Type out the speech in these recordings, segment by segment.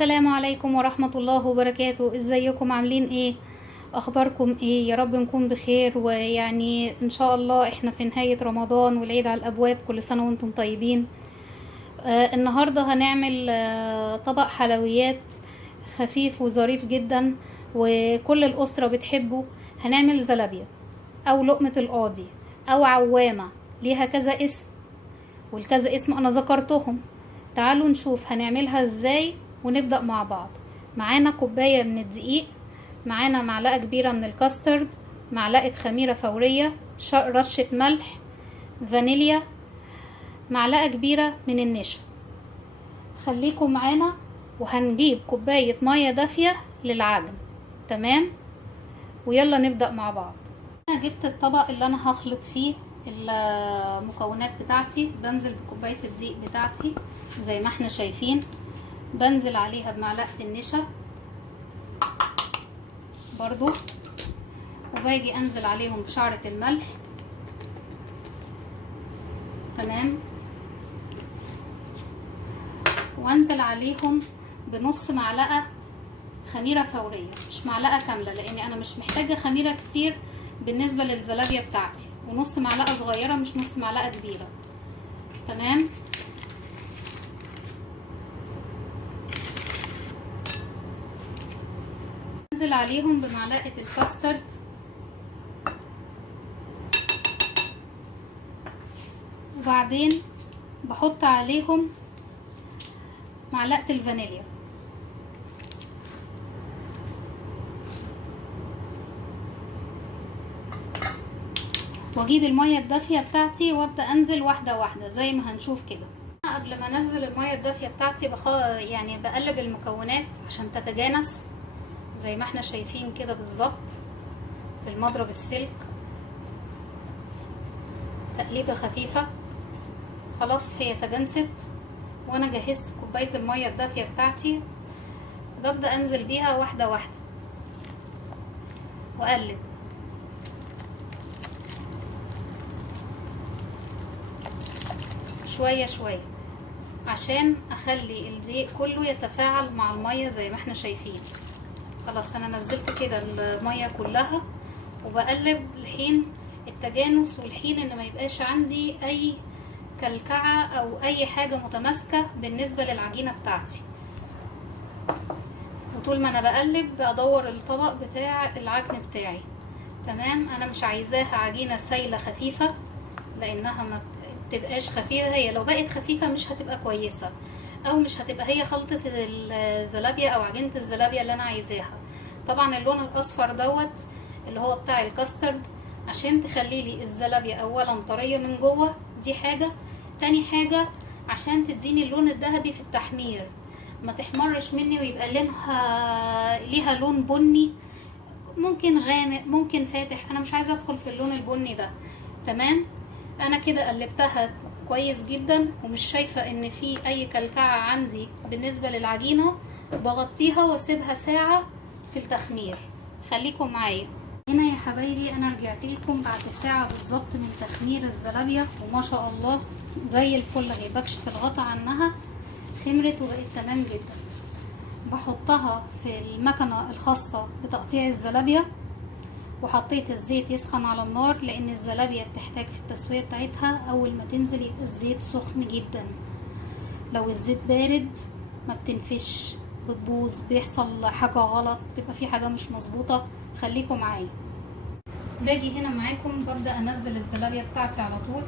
السلام عليكم ورحمة الله وبركاته. ازيكم؟ عاملين ايه؟ اخباركم ايه؟ يا رب نكون بخير، ويعني ان شاء الله احنا في نهاية رمضان والعيد على الابواب، كل سنة وانتم طيبين. النهاردة هنعمل طبق حلويات خفيف وظريف جدا وكل الاسرة بتحبه. هنعمل زلابية او لقمة القاضي او عوامة، ليها كذا اسم، والكذا اسم انا ذكرتهم. تعالوا نشوف هنعملها ازاي ونبدأ مع بعض. معانا كوباية من الدقيق، معانا معلقة كبيرة من الكاسترد، معلقة خميرة فورية، رشة ملح، فانيليا، معلقة كبيرة من النشا. خليكم معانا، وهنجيب كوباية مية دافية للعجن. تمام، ويلا نبدأ مع بعض. انا جبت الطبق اللي انا هخلط فيه المكونات بتاعتي. بنزل بكوباية الدقيق بتاعتي زي ما احنا شايفين، بنزل عليها بمعلقة النشا برضو، وباجي انزل عليهم بشعرة الملح. تمام، وانزل عليهم بنص معلقة خميرة فورية، مش معلقة كاملة لاني انا مش محتاجة خميرة كتير بالنسبة للزلابية بتاعتي، ونص معلقة صغيرة مش نص معلقة كبيرة. تمام، انزل عليهم بمعلقة الكاسترد، وبعدين بحط عليهم معلقة الفانيليا، واجيب المية الدافية بتاعتي وابدأ انزل واحدة واحدة زي ما هنشوف كده. قبل ما انزل المية الدافية بتاعتي يعني بقلب المكونات عشان تتجانس زي ما احنا شايفين كده بالظبط بالمضرب السلك، تقليبة خفيفة. خلاص هي تجانست، وانا جهزت كوباية المية الدافية بتاعتي، ببدأ انزل بيها واحدة واحدة واقلب. شوية شوية عشان اخلي الدقيق كله يتفاعل مع المية زي ما احنا شايفين. خلاص انا نزلت كده المية كلها، وبقلب لحين التجانس، والحين ان ما يبقاش عندي اي كلكعة او اي حاجة متماسكة بالنسبة للعجينة بتاعتي. وطول ما انا بقلب ادور الطبق بتاع العجن بتاعي. تمام، انا مش عايزاها عجينة سايلة خفيفة لانها ما تبقاش خفيفة. هي لو بقت خفيفة مش هتبقى كويسة، او مش هتبقى هي خلطة الزلابية او عجينة الزلابية اللي انا عايزاها. طبعا اللون الاصفر دوت اللي هو بتاع الكاسترد عشان تخلي لي الزلابية اولا طرية من جوه، دي حاجة. تاني حاجة عشان تديني اللون الذهبي في التحمير، ما تحمرش مني ويبقى ليها لون بني، ممكن غامق ممكن فاتح. انا مش عايزة ادخل في اللون البني ده. تمام، انا كده قلبتها كويس جدا ومش شايفة ان في اي كلكعة عندي بالنسبة للعجينة. بغطيها واسيبها ساعة في التخمير. خليكم معايا هنا يا حبايبي. انا رجعت لكم بعد ساعة بالظبط من تخمير الزلابية، وما شاء الله زي الفل اهي. بكشف الغطا عنها، خمرت وبقت تمام جدا. بحطها في المكنة الخاصة بتقطيع الزلابية، وحطيت الزيت يسخن على النار لان الزلابية بتحتاج في التسوية بتاعتها اول ما تنزل يبقى الزيت سخن جدا. لو الزيت بارد ما بتنفش، بتبوظ، بيحصل حاجة غلط، تبقى في حاجة مش مظبوطة. خليكم معايا. باجي هنا معاكم ببدأ انزل الزلابية بتاعتي على طول.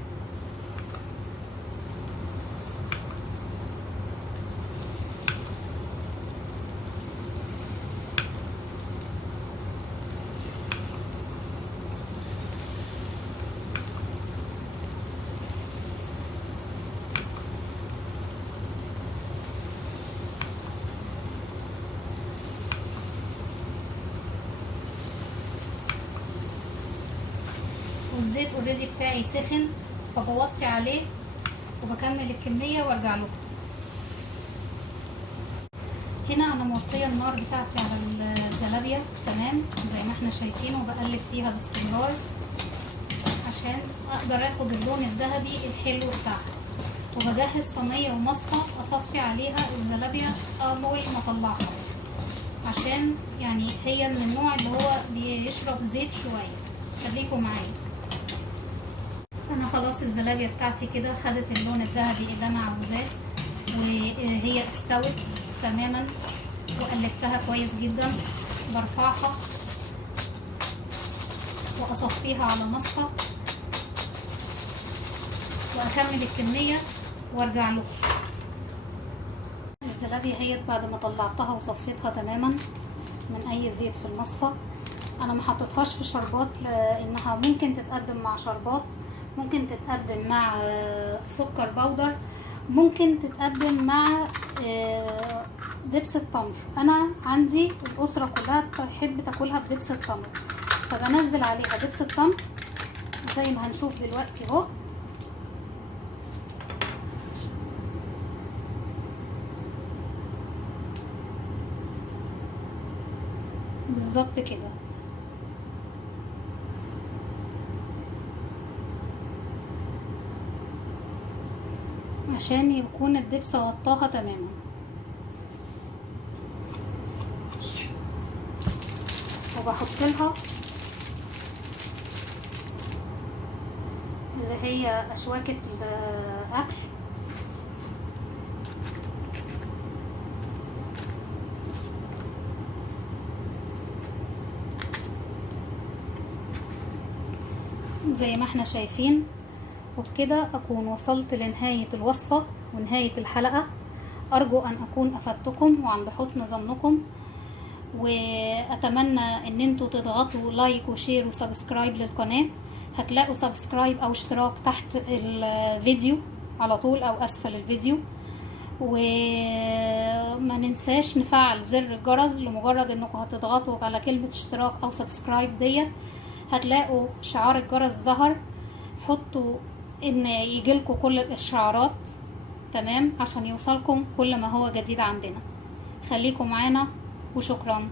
والزيت اوريدي بتاعي سخن، فبوطي عليه وبكمل الكمية وارجع لكم. هنا انا موطيه النار بتاعتي على الزلابية تمام زي ما احنا شايفين، وبقلب فيها باستمرار عشان اقدر اخد اللون الذهبي الحلو بتاعها. وبجهز صينية ومصفى اصفي عليها الزلابية اول ما اطلعها، عشان يعني هي من النوع اللي هو بيشرب زيت شوية. خليكم معايا. انا خلاص الزلابية بتاعتي كده خدت اللون الذهبي اللي انا عاوزاه، وهي استوت تماما وقلبتها كويس جدا. برفعها واصفيها على مصفى واكمل الكمية وارجع لكم. الزلابية هي بعد ما طلعتها وصفيتها تماما من اي زيت في المصفى، انا ما حطيتهاش في شربات لانها ممكن تتقدم مع شربات، ممكن تتقدم مع سكر بودر، ممكن تتقدم مع دبس التمر. انا عندي الاسره كلها بتحب تاكلها بدبس التمر، فبنزل عليها دبس التمر زي ما هنشوف دلوقتي اهو. بالظبط كده. عشان يكون الدبس غطاها تماما. وبحط لها اللي هي اشواكة الاكل، زي ما احنا شايفين. وبكده اكون وصلت لنهاية الوصفة ونهاية الحلقة. ارجو ان اكون افدتكم وعند حسن ظنكم، واتمنى ان انتوا تضغطوا لايك وشير وسبسكرايب للقناة. هتلاقوا سبسكرايب او اشتراك تحت الفيديو على طول او اسفل الفيديو. وما ننساش نفعل زر الجرس، لمجرد انكم هتضغطوا على كلمة اشتراك او سبسكرايب ديت هتلاقوا شعار الجرس ظهر. حطوا ان يجيلكوا كل الاشعارات تمام عشان يوصلكم كل ما هو جديد عندنا. خليكم معانا وشكرا.